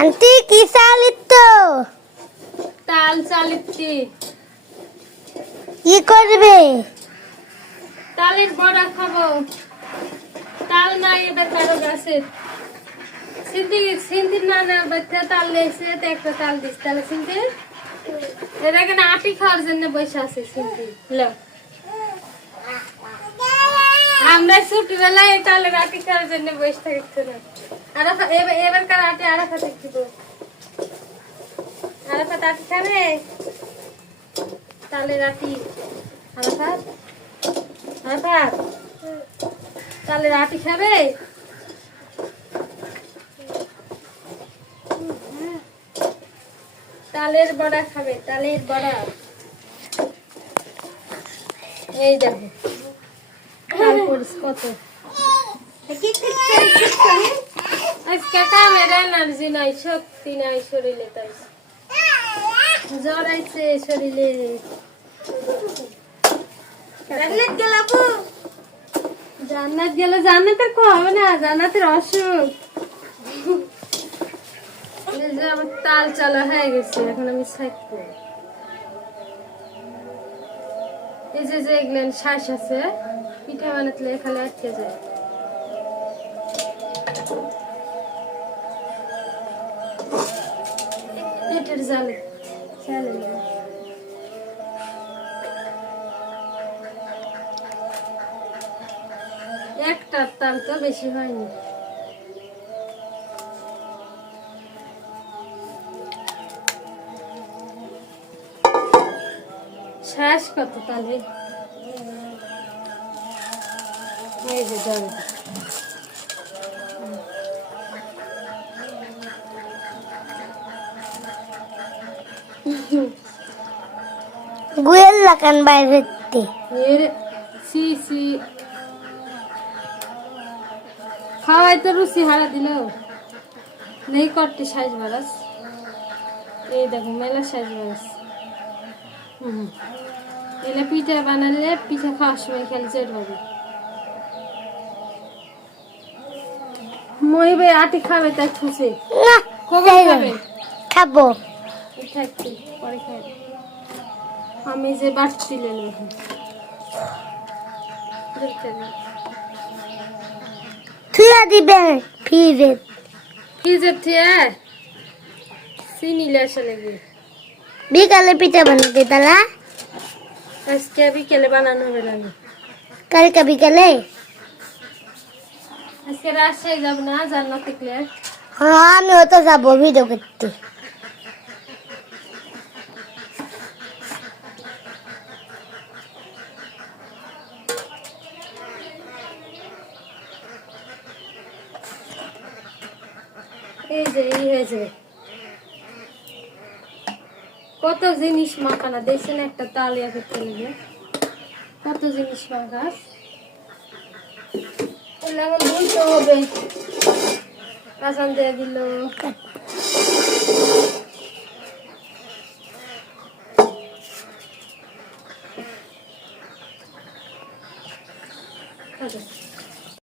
Aunty কি চালিত? তাল চালিচ্ছি কি করবে? তালের বড়া খাব। তাল নাই এবার কারও গাছের সিন্ধি সিন্ধির নানার বাচ্চা তাল লেছে তো একটা তাল দিস তাহলে সিন্ধি এরা এখানে আটি খাওয়ার জন্য বসে আছে সিন্ধি লো। আমরা ছোটবেলায় তালের আটি খাওয়ার জন্য বসে থাকতো না আরাফা, এবার এবার কার আটি আরাফা দেখব? আরাফা আটি খাবে? তালের আটি আরাফা? আরাফা? তালের আটি খাবে? তালের বড়া খাবে, তালের বড়া। এই দেখো। তাল কত? আজকে কামের এনার্জি নাই শক্তি নাই শরীরে তাই। জ্বর আইছে শরীরে। জান্নাত গেলে জান্নাতের কো হবে না জান্নাতের অসুখ। আমার তাল চালা হয়ে গেছে এখন আমি থাকব এই যে যে এগুলেন শ্বাস আছে পিঠা বানাতলে এখানে আটকে যায়। এটার জালে জালে একটা তো বেশি হয়নি। শ্বাস কত তাহলে? এই যে জল গুয়েল এর সি সি। খাওয়াই তো রুচি হারা দিল। নেই করতে সাইজ বারাস এই দেখো মেলা সাইজ বারাস হুম এলে পিঠা বানালে পিঠা খাওয়ার সময় খেলে চেট হবে মহিবে আটি খাবে তাই না খাবে? খাব। এটা একটু পরে খাবে। আমি যে লেলো থুয়া দিবে ফিরে ফ্রিজের থেকে চিনি লেসে লেগে বিকালে পিঠা বানাতে তালা আজকে বিকেলে বানানো হবে না কালকে বিকালে? আজকে রাজশাহী যাব না জান্নাত দেখলে। হ্যাঁ আমিও তো যাব ভিডিও করতে। এই যে এই হয়েছে। কত জিনিস মাখানা দেখছেন একটা তালিয়া করতে লেগে কত জিনিস মাখাস এখন ধুইতে হবে। বাসন দিয়ে দিল।